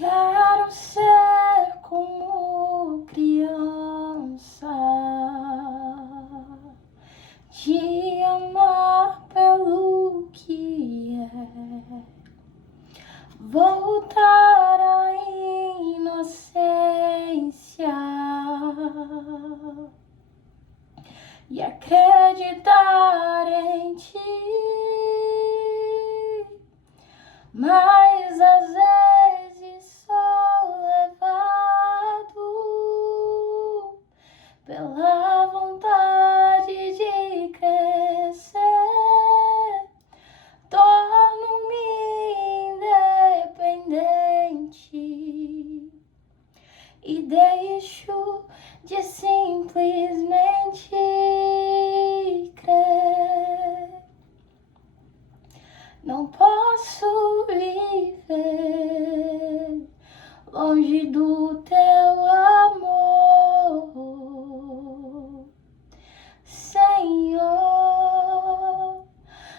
Quero ser como criança, te amar pelo que é, voltar à inocência e acreditar em ti. Mas às vezes sou levado pela vontade de crescer, torno-me independente e deixo de simplesmente crer. Não posso viver longe do teu amor, Senhor.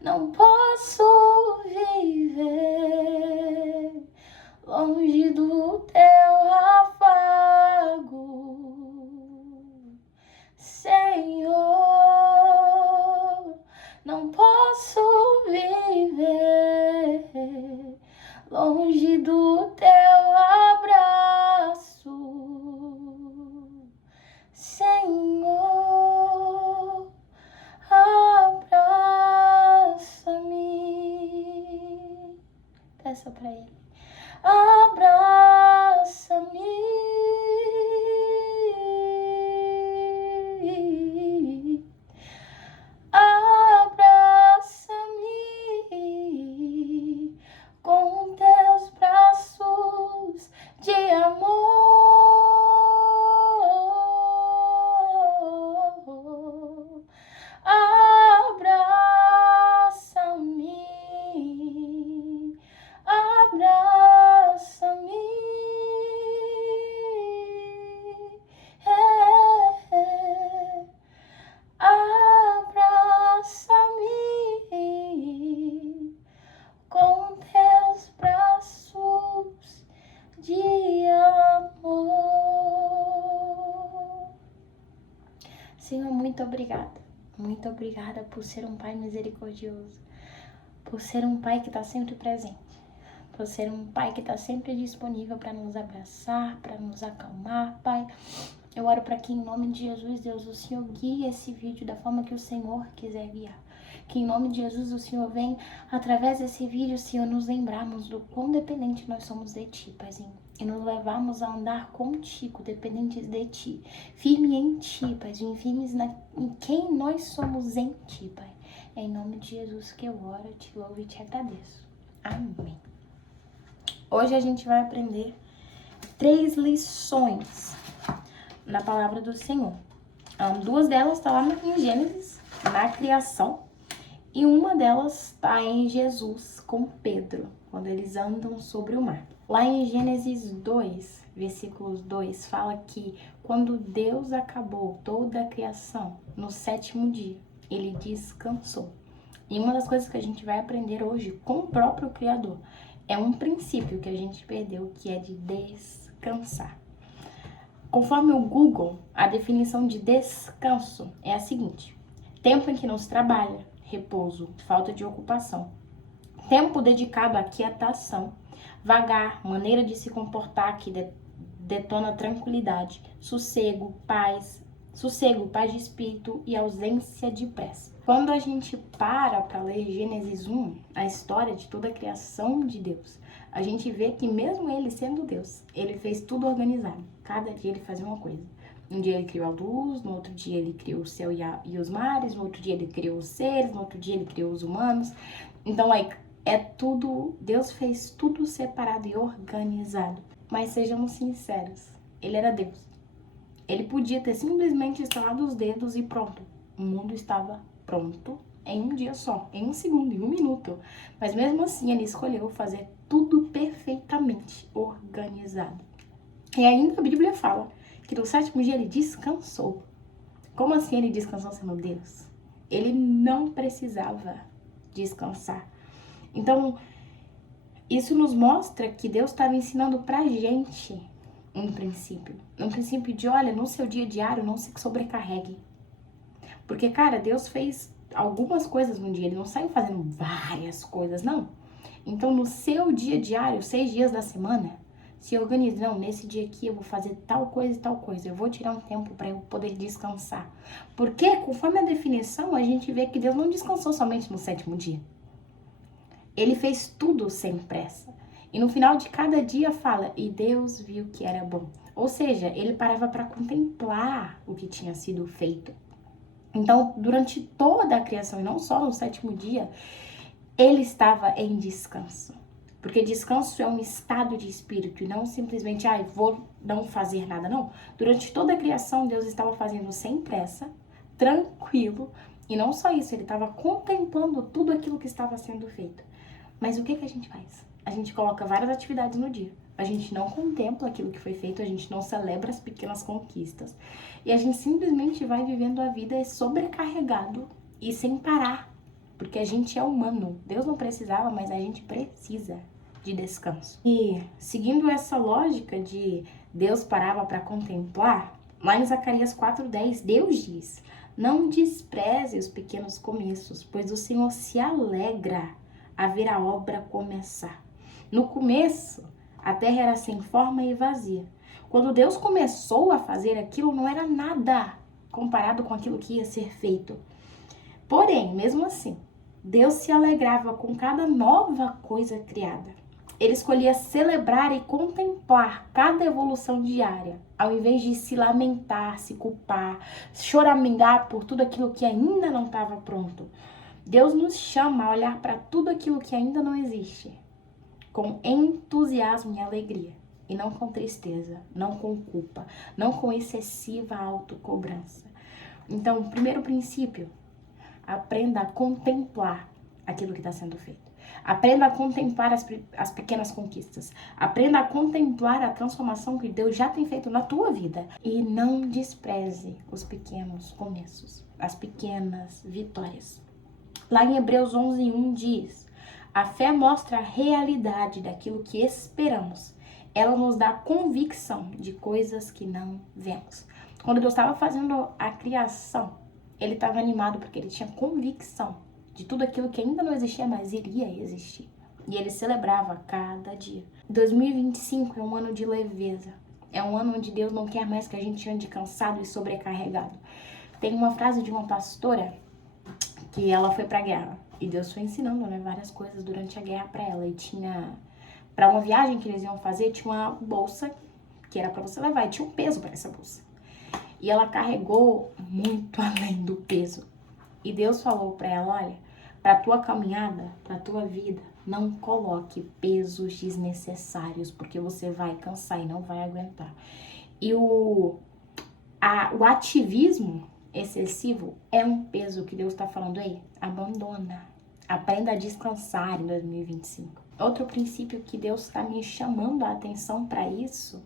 Não posso viver longe do teu afago, Senhor. Não posso viver longe do teu abraço, Senhor. Abraça-me. Peça pra ele. Abraça-me. Abraça-me com teus braços de amor. Abraça-me. Abraça-me. Abraça-me com teus braços de amor. Senhor, muito obrigada. Muito obrigada por ser um Pai misericordioso, por ser um Pai que está sempre presente, por ser um Pai que está sempre disponível para nos abraçar, para nos acalmar, Pai. Eu oro para que em nome de Jesus, Deus, o Senhor guie esse vídeo da forma que o Senhor quiser guiar. Que em nome de Jesus o Senhor vem, através desse vídeo, Senhor, nos lembrarmos do quão dependente nós somos de Ti, Paizinho. E nos levarmos a andar contigo, dependentes de Ti. Firme em Ti, Paizinho, firmes em quem nós somos em Ti, Pai. É em nome de Jesus que eu oro, te louvo e te agradeço. Amém. Hoje a gente vai aprender 3 lições na palavra do Senhor. 2 delas estão lá em Gênesis, na criação, e uma delas está em Jesus com Pedro, quando eles andam sobre o mar. Lá em Gênesis 2, versículos 2, fala que quando Deus acabou toda a criação, no 7º dia, ele descansou. E uma das coisas que a gente vai aprender hoje com o próprio Criador é um princípio que a gente perdeu, que é de descansar. Conforme o Google, a definição de descanso é a seguinte: tempo em que não se trabalha, repouso, falta de ocupação. Tempo dedicado à quietação, vagar, maneira de se comportar que detona tranquilidade, sossego, paz de espírito e ausência de pressa. Quando a gente para ler Gênesis 1, a história de toda a criação de Deus, a gente vê que mesmo ele sendo Deus, ele fez tudo organizado. Cada dia ele fazia uma coisa. Um dia ele criou a luz, no outro dia ele criou o céu e os mares, no outro dia ele criou os seres, no outro dia ele criou os humanos. Então, é tudo, Deus fez tudo separado e organizado. Mas sejamos sinceros, ele era Deus. Ele podia ter simplesmente estalado os dedos e pronto. O mundo estava pronto em um dia só, em um segundo, em um minuto. Mas mesmo assim ele escolheu fazer tudo perfeitamente organizado. E ainda a Bíblia fala que no 7º dia ele descansou. Como assim ele descansou sendo Deus? Ele não precisava descansar. Então, Isso nos mostra que Deus estava ensinando pra gente um princípio. Um princípio de, olha, no seu dia diário não se sobrecarregue. Porque, cara, Deus fez algumas coisas no dia, ele não saiu fazendo várias coisas, não. Então, no seu dia diário, 6 dias da semana, se organize. Não, nesse dia aqui eu vou fazer tal coisa e tal coisa. Eu vou tirar um tempo para eu poder descansar. Porque, conforme a definição, a gente vê que Deus não descansou somente no 7º dia. Ele fez tudo sem pressa. E no final de cada dia fala, e Deus viu que era bom. Ou seja, ele parava para contemplar o que tinha sido feito. Então, durante toda a criação, e não só no 7º dia, ele estava em descanso. Porque descanso é um estado de espírito e não simplesmente, vou não fazer nada. Não. Durante toda a criação, Deus estava fazendo sem pressa, tranquilo. E não só isso, ele estava contemplando tudo aquilo que estava sendo feito. Mas o que a gente faz? A gente coloca várias atividades no dia. A gente não contempla aquilo que foi feito, a gente não celebra as pequenas conquistas. E a gente simplesmente vai vivendo a vida sobrecarregado e sem parar. Porque a gente é humano. Deus não precisava, mas a gente precisa de descanso. E seguindo essa lógica de Deus parava para contemplar, lá em Zacarias 4:10, Deus diz: não despreze os pequenos começos, pois o Senhor se alegra a ver a obra começar. No começo, a terra era sem forma e vazia. Quando Deus começou a fazer aquilo, não era nada comparado com aquilo que ia ser feito. Porém, mesmo assim, Deus se alegrava com cada nova coisa criada. Ele escolhia celebrar e contemplar cada evolução diária, ao invés de se lamentar, se culpar, choramingar por tudo aquilo que ainda não estava pronto. Deus nos chama a olhar para tudo aquilo que ainda não existe, com entusiasmo e alegria, e não com tristeza, não com culpa, não com excessiva autocobrança. Então, o primeiro princípio, aprenda a contemplar aquilo que está sendo feito. Aprenda a contemplar as pequenas conquistas. Aprenda a contemplar a transformação que Deus já tem feito na tua vida. E não despreze os pequenos começos, as pequenas vitórias. Lá em Hebreus 11:1 diz: a fé mostra a realidade daquilo que esperamos. Ela nos dá convicção de coisas que não vemos. Quando Deus estava fazendo a criação, ele estava animado porque ele tinha convicção de tudo aquilo que ainda não existia, mas iria existir. E ele celebrava cada dia. 2025 é um ano de leveza. É um ano onde Deus não quer mais que a gente ande cansado e sobrecarregado. Tem uma frase de uma pastora que ela foi pra guerra. E Deus foi ensinando, várias coisas durante a guerra pra ela. E tinha, pra uma viagem que eles iam fazer, tinha uma bolsa que era pra você levar. E tinha um peso pra essa bolsa. E ela carregou muito além do peso. E Deus falou pra ela, olha, pra tua caminhada, pra tua vida, não coloque pesos desnecessários, porque você vai cansar e não vai aguentar. E o ativismo excessivo é um peso que Deus tá falando aí. Abandona. Aprenda a descansar em 2025. Outro princípio que Deus tá me chamando a atenção pra isso.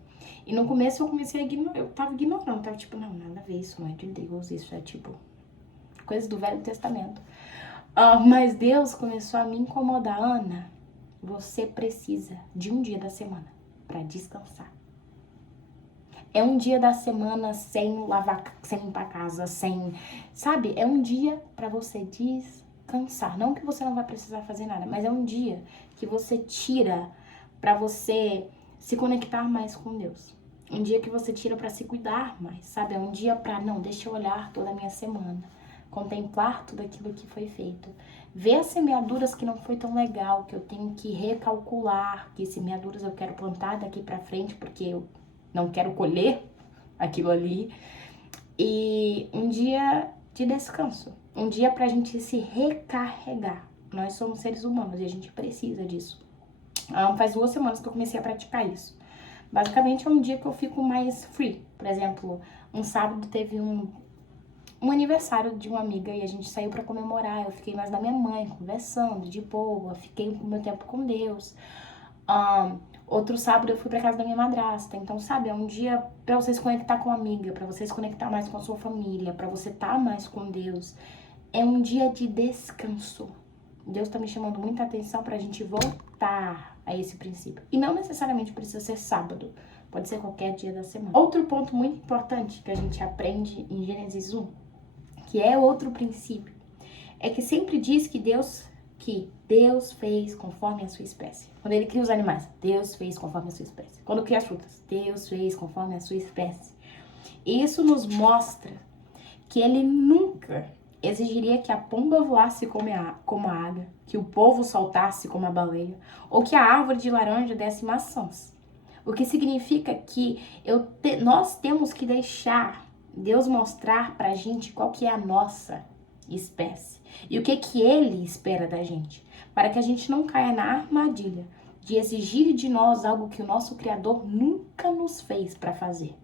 E no começo eu comecei a ignorar, eu tava ignorando, tava tipo, não, nada a ver, isso não é de Deus, isso é tipo coisa do Velho Testamento. Mas Deus começou a me incomodar. Ana, você precisa de um dia da semana pra descansar. É um dia da semana sem lavar, sem limpar a casa, sabe? É um dia pra você descansar. Não que você não vai precisar fazer nada, mas é um dia que você tira pra você se conectar mais com Deus. Um dia que você tira pra se cuidar mais, sabe? É um dia pra, não, deixa eu olhar toda a minha semana, contemplar tudo aquilo que foi feito, ver as semeaduras que não foi tão legal, que eu tenho que recalcular, que semeaduras eu quero plantar daqui pra frente, porque eu não quero colher aquilo ali. E um dia de descanso, um dia pra gente se recarregar. Nós somos seres humanos e a gente precisa disso. Faz 2 semanas que eu comecei a praticar isso. Basicamente é um dia que eu fico mais free. Por exemplo, um sábado teve um aniversário de uma amiga e a gente saiu pra comemorar. Eu fiquei mais da minha mãe, conversando de boa, fiquei com o meu tempo com Deus. Outro sábado eu fui pra casa da minha madrasta. Então, sabe, é um dia pra você se conectar com a amiga, pra você se conectar mais com a sua família, pra você estar mais com Deus. É um dia de descanso. Deus tá me chamando muita atenção pra gente voltar a esse princípio. E não necessariamente precisa ser sábado, pode ser qualquer dia da semana. Outro ponto muito importante que a gente aprende em Gênesis 1, que é outro princípio, é que sempre diz que Deus fez conforme a sua espécie. Quando ele cria os animais, Deus fez conforme a sua espécie. Quando cria as frutas, Deus fez conforme a sua espécie. E isso nos mostra que ele nunca exigiria que a pomba voasse como a águia, que o polvo saltasse como a baleia, ou que a árvore de laranja desse maçãs. O que significa que nós temos que deixar Deus mostrar pra gente qual que é a nossa espécie e o que ele espera da gente, para que a gente não caia na armadilha de exigir de nós algo que o nosso Criador nunca nos fez para fazer.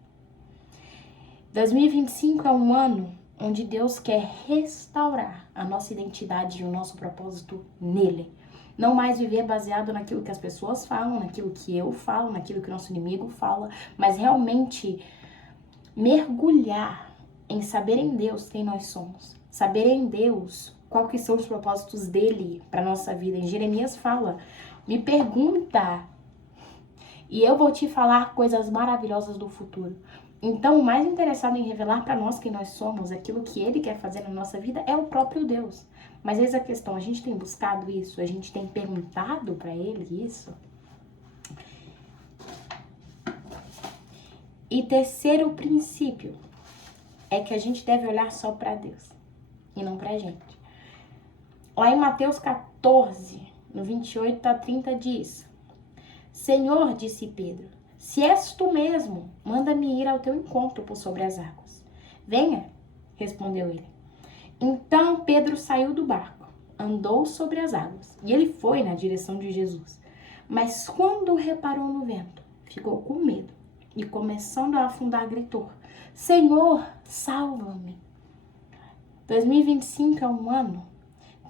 2025 é um ano onde Deus quer restaurar a nossa identidade e o nosso propósito nele. Não mais viver baseado naquilo que as pessoas falam, naquilo que eu falo, naquilo que o nosso inimigo fala, mas realmente mergulhar em saber em Deus quem nós somos. Saber em Deus qual que são os propósitos dele para nossa vida. Em Jeremias fala, me pergunta e eu vou te falar coisas maravilhosas do futuro. Então, o mais interessado em revelar para nós quem nós somos, aquilo que ele quer fazer na nossa vida, é o próprio Deus. Mas eis a questão, a gente tem buscado isso? A gente tem perguntado para ele isso? E terceiro princípio é que a gente deve olhar só para Deus e não pra gente. Lá em Mateus 14, no 28 a 30 diz, Senhor, disse Pedro, se és tu mesmo, manda-me ir ao teu encontro por sobre as águas. Venha, respondeu ele. Então Pedro saiu do barco, andou sobre as águas, e ele foi na direção de Jesus. Mas quando reparou no vento, ficou com medo, e começando a afundar, gritou, Senhor, salva-me. 2025 é um ano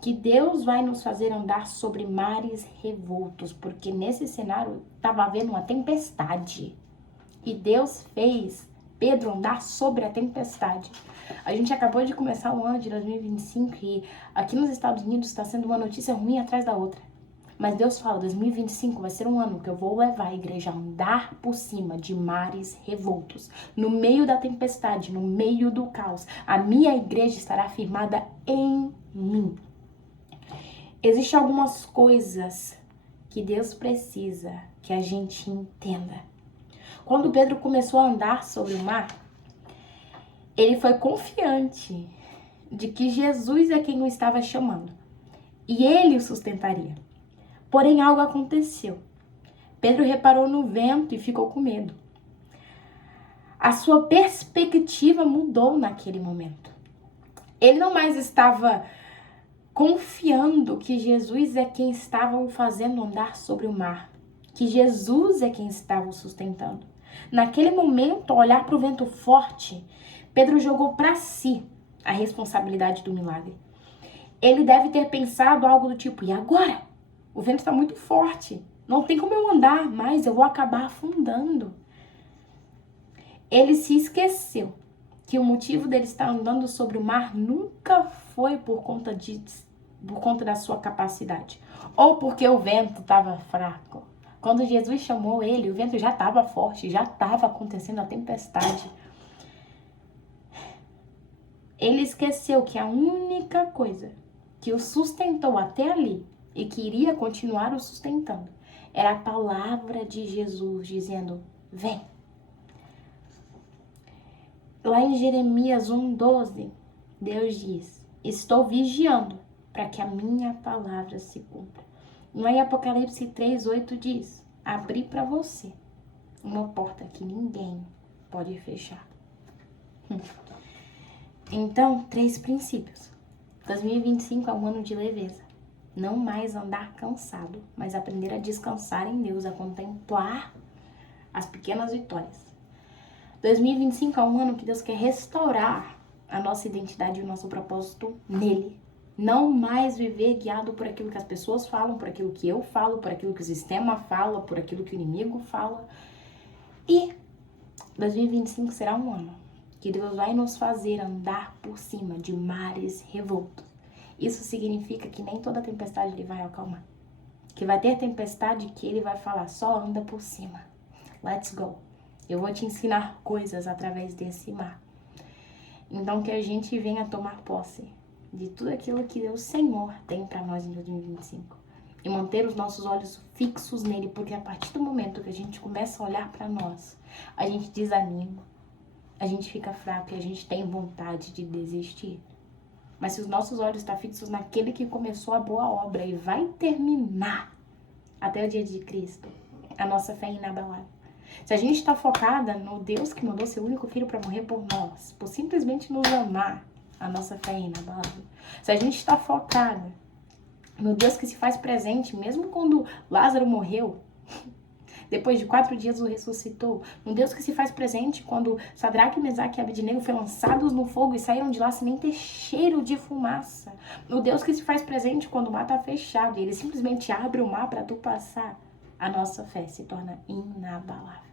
que Deus vai nos fazer andar sobre mares revoltos, porque nesse cenário estava havendo uma tempestade. E Deus fez Pedro andar sobre a tempestade. A gente acabou de começar o ano de 2025 e aqui nos Estados Unidos está sendo uma notícia ruim atrás da outra. Mas Deus fala, 2025 vai ser um ano que eu vou levar a igreja a andar por cima de mares revoltos. No meio da tempestade, no meio do caos, a minha igreja estará firmada em mim. Existem algumas coisas que Deus precisa que a gente entenda. Quando Pedro começou a andar sobre o mar, ele foi confiante de que Jesus é quem o estava chamando. E ele o sustentaria. Porém, algo aconteceu. Pedro reparou no vento e ficou com medo. A sua perspectiva mudou naquele momento. Ele não mais estava confiando que Jesus é quem estava o fazendo andar sobre o mar, que Jesus é quem estava o sustentando. Naquele momento, ao olhar para o vento forte, Pedro jogou para si a responsabilidade do milagre. Ele deve ter pensado algo do tipo, e agora? O vento está muito forte, não tem como eu andar mais, eu vou acabar afundando. Ele se esqueceu que o motivo dele estar andando sobre o mar nunca foi por conta da sua capacidade, ou porque o vento estava fraco. Quando Jesus chamou ele, o vento já estava forte, já estava acontecendo a tempestade. Ele esqueceu que a única coisa que o sustentou até ali e que iria continuar o sustentando era a palavra de Jesus dizendo, vem. Lá em Jeremias 1:12, Deus diz, estou vigiando para que a minha palavra se cumpra. Lá em Apocalipse 3:8 diz, abri para você uma porta que ninguém pode fechar. Então, 3 princípios. 2025 é um ano de leveza. Não mais andar cansado, mas aprender a descansar em Deus, a contemplar as pequenas vitórias. 2025 é um ano que Deus quer restaurar a nossa identidade e o nosso propósito nele. Não mais viver guiado por aquilo que as pessoas falam, por aquilo que eu falo, por aquilo que o sistema fala, por aquilo que o inimigo fala. E 2025 será um ano que Deus vai nos fazer andar por cima de mares revoltos. Isso significa que nem toda tempestade ele vai acalmar. Que que vai ter tempestade que ele vai falar, só anda por cima. Let's go. Eu vou te ensinar coisas através desse mar. Então que a gente venha tomar posse de tudo aquilo que o Senhor tem para nós em 2025. E manter os nossos olhos fixos nele, porque a partir do momento que a gente começa a olhar para nós, a gente desanima, a gente fica fraco e a gente tem vontade de desistir. Mas se os nossos olhos estão fixos naquele que começou a boa obra e vai terminar até o dia de Cristo, a nossa fé é inabalável. Se a gente está focada no Deus que mandou seu único filho para morrer por nós, por simplesmente nos amar, a nossa fé é inabalável. Se a gente está focada no Deus que se faz presente, mesmo quando Lázaro morreu, depois de 4 dias o ressuscitou. No Deus que se faz presente quando Sadraque, Mesaque e Abednego foram lançados no fogo e saíram de lá sem nem ter cheiro de fumaça. No Deus que se faz presente quando o mar está fechado e ele simplesmente abre o mar para tu passar. A nossa fé se torna inabalável.